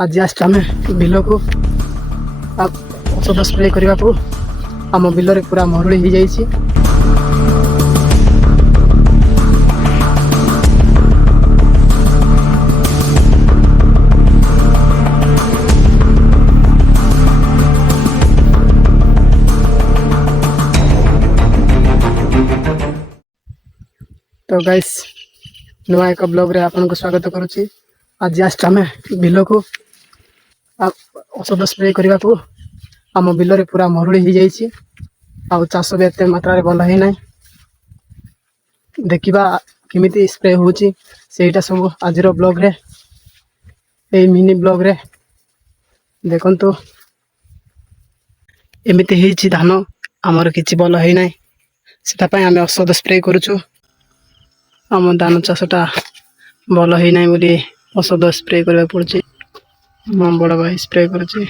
आज जस्ट आम बिल को औषध स्प्रे करने को आम बिल रे पूरा मरुड़ी हो जाइए। तो गाइस नुआ एक ब्लॉग रे आपन को स्वागत करुच्ची। आज जस्ट आम बिल को औषध स्प्रे करने को आम बिल रे पूरा मरुड़ी हो जाइए। आउ चाष भी एत मात्रा रे भल ही ना। देखा केमिति स्प्रे होची सेटा सब आज ब्लॉग रे ए मिनी ब्लॉग रे देखंतु। एमिति हेची धान आमर किछि भल है ना, सेटा पय आमे औषध स्प्रे करूछु। आम धान चाषटा भल है ना बोली औषध स्प्रे करबा पड़ुछि। मो बड़ भाई स्प्रे करुछि।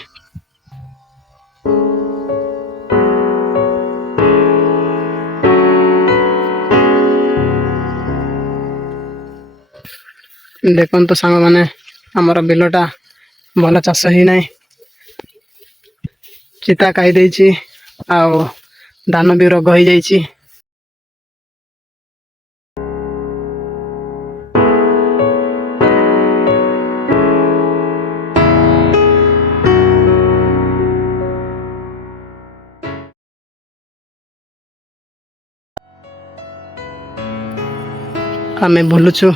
देखो तो सांग माने आमर बिलटा भल चाष ही ना, चिता खाई देछि आउ धान भी रोग हो जाइछि। आमे बुलुछु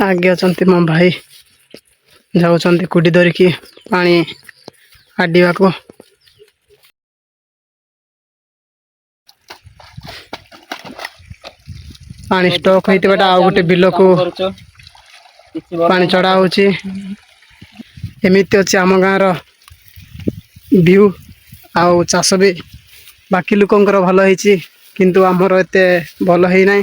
आगे अछंती मो भाई जाउछंती कुडी धरिकी पानी आडिबा को। पानी स्टॉक होइतबाटा आ गोटे बिल को पानी चढ़ा होची। एमिति अछि आम गाँव व्यू चाष भी बाकी लोकंकर भल होइछि, किंतु आमर एते भल है ना।